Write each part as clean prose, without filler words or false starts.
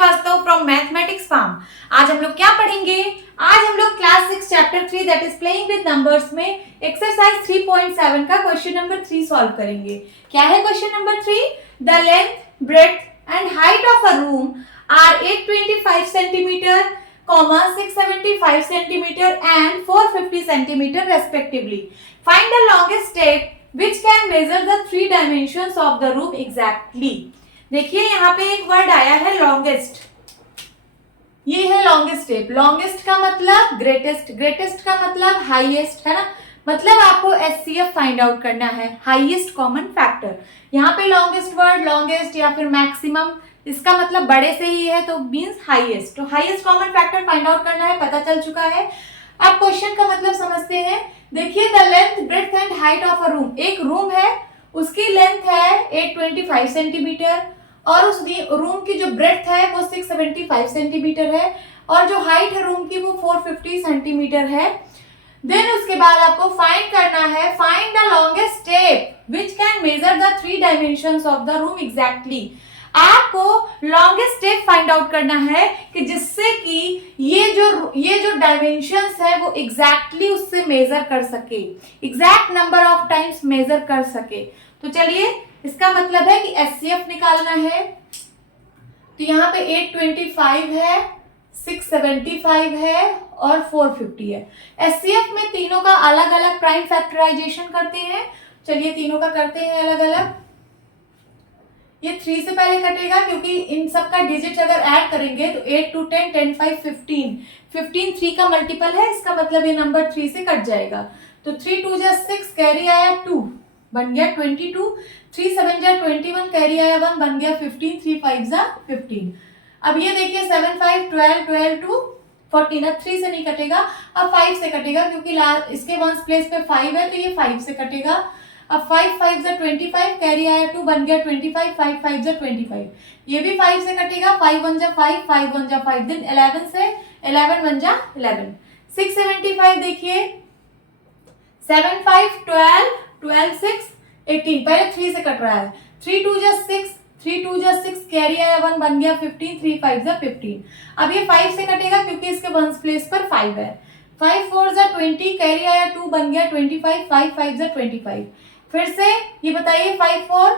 Srivastava from mathematics farm. आज हम लोग क्या पढ़ेंगे? आज हम लोग class 6 chapter 3 that is playing with numbers में एक्सरसाइज 3.7 का क्वेश्चन नंबर 3 सॉल्व करेंगे। क्या है question number 3? The length, breadth and height of a room are 825 centimeter, 675 centimeter and 450 centimeter respectively. Find the longest step which can measure the three dimensions of the room exactly. देखिए यहाँ पे एक word आया है longest. ये है longest step. Longest का मतलब ग्रेटेस्ट, ग्रेटेस्ट का मतलब हाईएस्ट, है ना। मतलब आपको एचसीएफ फाइंड आउट करना है, हाईएस्ट कॉमन फैक्टर। यहाँ पे लॉन्गेस्ट वर्ड लॉन्गेस्ट या फिर मैक्सिमम, इसका मतलब बड़े से ही है तो मींस हाईएस्ट। तो highest common factor find out करना है, पता चल चुका है। अब क्वेश्चन का मतलब समझते हैं। देखिए the length, breadth and height of a room. एक रूम है, उसकी लेंथ है 825 सेंटीमीटर और उस रूम की जो ब्रेड्थ है वो 675 सेंटीमीटर है और जो हाइट है रूम की वो 450 सेंटीमीटर है। देन उसके बाद आपको फाइंड करना है, find the longest step which can measure the three dimensions of the room exactly. आपको लॉन्गेस्ट स्टेप फाइंड आउट करना है कि जिससे कि ये जो डायमेंशंस है वो एग्जैक्टली उससे मेजर कर सके, exact number of times measure कर सके। तो चलिए, इसका मतलब है कि एचसीएफ निकालना है। तो यहाँ पे 825 है, 675 है और 450 है। एचसीएफ में तीनों का अलग अलग प्राइम फैक्टराइजेशन करते हैं। चलिए तीनों का करते हैं अलग अलग। ये 3 से पहले कटेगा क्योंकि इन सब का डिजिट अगर ऐड करेंगे तो 8 2 10 10 5 15 15 3 का मल्टीपल है, इसका मतलब ये नंबर 3 से कट जाएगा। तो 3 2 जा 6, कैरी आया 2, बन गया 22, 3 7 जा 21, कैरी आया 1, बन गया 15, 3 5 जा 15। अब ये देखिए 7 5 12 12 2 14। अब 3 से नहीं कटेगा, अब 5 से कटेगा क्योंकि इसके वंस प्लेस पे 5 है तो ये 5 से कटेगा। अब 5 5 जा 25, कैरी आया 2, बन गया 25, 5 5 जा 25। ये भी 5 से कटेगा, 5 1 जा 5, 5 1 जा 5, देन 11 से 11 1 जा 11। 675 देखिए 7 5 12 12 6 18, पहले 3 से कट रहा है। 3 2 जा 6, 3 2 जा 6, कैरी आया 1, बन गया 15, 3 5 जा 15। अब ये 5 से कटेगा क्योंकि इसके वंस प्लेस पर 5 है। 5 4 जा 20, कैरी आया 2, बन गया 25, 5 5 जा 25। फिर से ये बताइए 5 4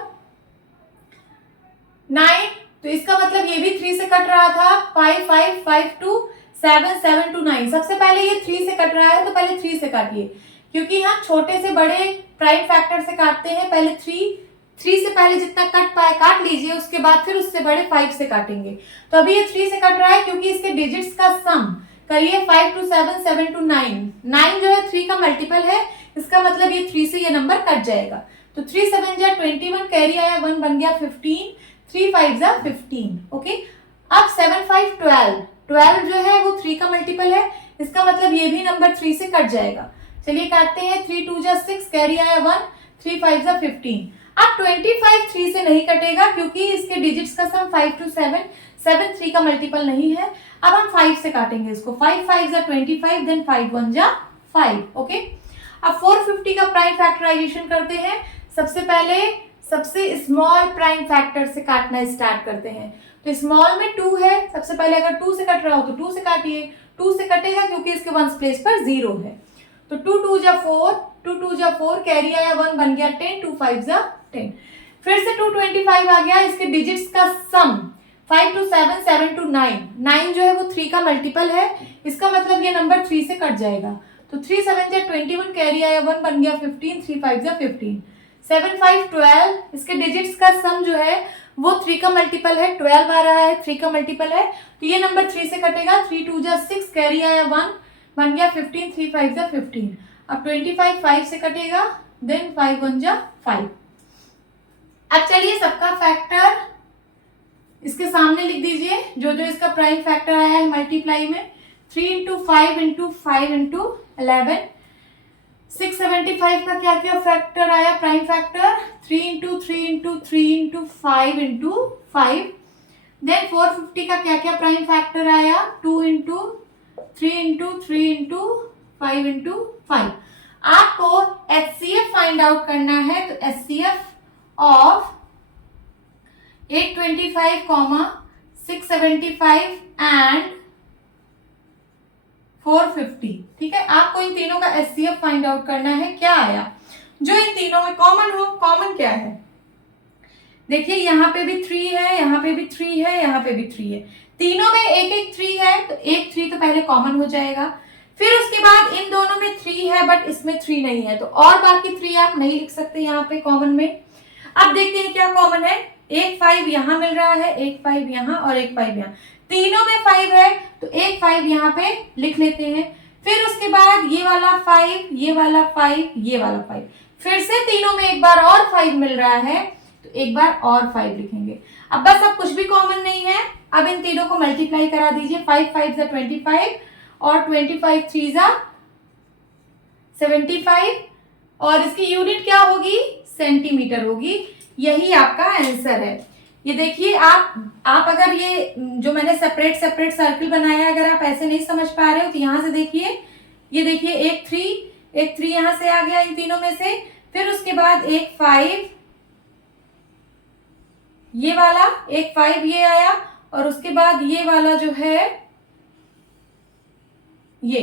9, तो इसका मतलब ये भी 3 से कट रहा था। 5 5 5 2 7 7 2 9। सबसे पहले ये 3 से कट रहा है तो पहले 3 से काटिए क्योंकि हम छोटे से बड़े प्राइम फैक्टर से काटते हैं। पहले 3 से पहले जितना कट पाए काट लीजिए, उसके बाद फिर उससे बड़े 5 से काटेंगे। तो अभी ये 3 से कट रहा है क्योंकि इसके डिजिट्स का सम करिए 5 2 7 7 2 9। 9 जो है 3 का मल्टीपल है, इसका मतलब ये 3 से ये नंबर कट जाएगा। तो 3 7 जा 21, कैरी आया 1, बन गया 15, 3 5 जा 15। ओके, अब 7 5 12 12 जो है वो 3 का मल्टीपल है, इसका मतलब ये भी नंबर 3 से कट जाएगा। चलिए काटते हैं। 3 2 जा 6, कैरी आया 1, 3 5 जा 15। अब 25 3 से नहीं कटेगा क्योंकि इसके डिजिट्स का सम 5 2 7, 7 3 का मल्टीपल नहीं है। अब हम 5 से काटेंगे इसको। 5 5 जा 25, देन 5 1 जा 5। ओके, अब 450 का प्राइम फैक्टराइजेशन करते हैं। सबसे पहले सबसे स्मॉल प्राइम फैक्टर से काटना स्टार्ट करते हैं। तो स्मॉल में 2 है, सबसे पहले अगर 2 से कट रहा हो तो 2 से काटिए। 2 से कटेगा क्योंकि इसके वंस प्लेस पर 0 है। तो 2 2 जा 4, 2 2 जा 4, कैरी आया 1, बन गया 10, 2 5 जा 10। फिर से 225 आ गया, इसके डिजिट्स का सम 5 2 7 7 2 9। 9 जो है वो 3 का मल्टीपल है, इसका मतलब ये नंबर 3 से कट जाएगा। तो 3 7 जा 21, कैरी आया 1, बन गया 15, 3 5 जा 15। 7 5 12, इसके डिजिट्स का सम जो है वो 3 का मल्टीपल है, 12 आ रहा है, 3 का मल्टीपल है, तो ये नंबर 3 से कटेगा। 3 2 जा 6, कैरी आया 1, बन गया 15, 3 5 जा 15। अब 25 5 से कटेगा, देन 5 1 जा 5। अब चलिए सबका फैक्टर इसके सामने लिख दीजिए, जो जो इसका प्राइम फैक्टर आया है मल्टीप्लाई में। 3 इंटू 5 इंटू 5 इंटू 11। 675 का क्या क्या फैक्टर आया prime factor? 3 into 3 into 3 into 5 into 5। Then 450 का क्या क्या प्राइम फैक्टर आया? 2 इंटू 3 इंटू 3 इंटू 5 इंटू 5। आपको एचसीएफ फाइंड आउट करना है, तो एचसीएफ ऑफ 825, 675 एंड 450। ठीक है, आपको इन तीनों का एचसीएफ फाइंड आउट करना है। क्या आया जो इन तीनों में कॉमन हो? कॉमन क्या है? देखिए यहाँ पे भी 3 है, यहाँ पे भी 3 है, यहाँ पे भी 3 है, तीनों में एक एक 3 है, तो एक 3 तो पहले कॉमन हो जाएगा। फिर उसके बाद इन दोनों में 3 है बट इसमें 3 नहीं है, तो और बाकी 3 आप नहीं लिख सकते यहाँ पे कॉमन में। अब देखते हैं क्या कॉमन है। एक 5 यहाँ मिल रहा है, एक 5 यहाँ और एक 5 यहाँ, तीनों में 5 है, तो एक 5 यहाँ पे लिख लेते हैं। फिर उसके बाद ये वाला 5, ये वाला 5, ये वाला 5, फिर से तीनों में एक बार और 5 मिल रहा है, तो एक बार और 5 लिखेंगे। अब बस अब कुछ भी कॉमन नहीं है, अब इन तीनों को मल्टीप्लाई करा दीजिए। 5 5 जा 25 और 25 3 जा 75, और इसकी यूनिट क्या होगी? सेंटीमीटर होगी। यही आपका आंसर है। ये देखिए, आप अगर ये जो मैंने सेपरेट सेपरेट सर्कल बनाया है, अगर आप ऐसे नहीं समझ पा रहे हो तो यहां से देखिए, ये देखिए एक 3 यहां से आ गया इन तीनों में से, फिर उसके बाद एक 5, ये वाला एक 5 ये आया, और उसके बाद ये वाला जो है ये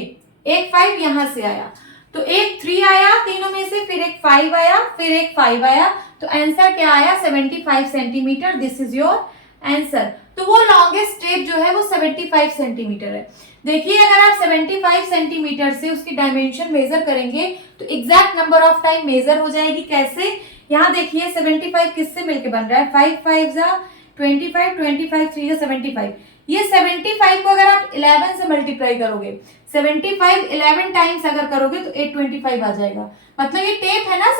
एक 5 यहां से आया, तो एक 3 आया तीनों में से, फिर एक 5 आया, फिर एक 5 आया, तो आंसर क्या आया? 75 centimetre. This is your answer. तो वो लॉन्गेस्ट स्टेप जो है वो 75 सेंटीमीटर है। देखिए, अगर आप 75 सेंटीमीटर से उसकी डायमेंशन मेजर करेंगे तो exact number of time measure हो जाएगी। कैसे? यहाँ देखिए 75 किससे मिलके बन रहा है? 5 5 जा 25, 25 3 जा 75। ये 75 को अगर आप 11 से मल्टीप्लाई करोगे, 75 11 टाइम्स अगर करोगे तो 825 आ जाएगा। मतलब ये टेप है ना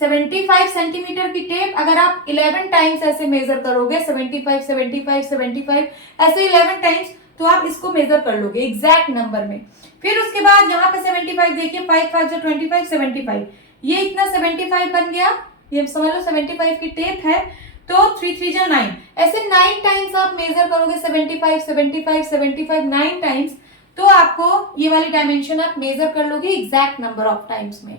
75 सेंटीमीटर की टेप, अगर आप 11 टाइम्स ऐसे मेजर करोगे, 75 75 75 ऐसे 11 टाइम्स, तो आप इसको मेजर कर लोगे एग्जैक्ट नंबर में। फिर उसके बाद यहाँ पे 75 देखिए, 5 5 जा 25 75, ये इतना 75 बन गया। ये समझ लो 75 की टेप है, तो 3 3 जा 9, ऐसे 9 टाइम्स आप मेजर करोगे, 75 75 75 9 टाइम्स, तो आपको ये वाली डायमेंशन आप मेजर कर लोगे एग्जैक्ट नंबर ऑफ टाइम्स में।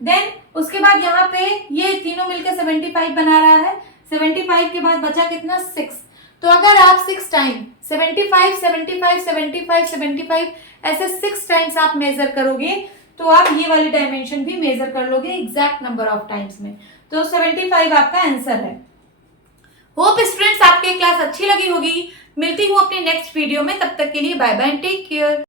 देन उसके बाद यहाँ पे ये तीनों मिलकर 75 बना रहा है। 75 के बाद बचा कितना? 6। तो अगर आप 6 टाइम 75 75 75 75 ऐसे 6 टाइम्स आप मेजर करोगे, तो आप ये वाली डायमेंशन भी मेजर कर लोगे एग्जैक्ट नंबर ऑफ टाइम्स में। तो 75 आपका आंसर है। होप स्टूडेंट्स आपके क्लास अच्छी लगी होगी। मिलती हूँ अपने नेक्स्ट वीडियो में, तब तक के लिए बाय बाय, टेक केयर।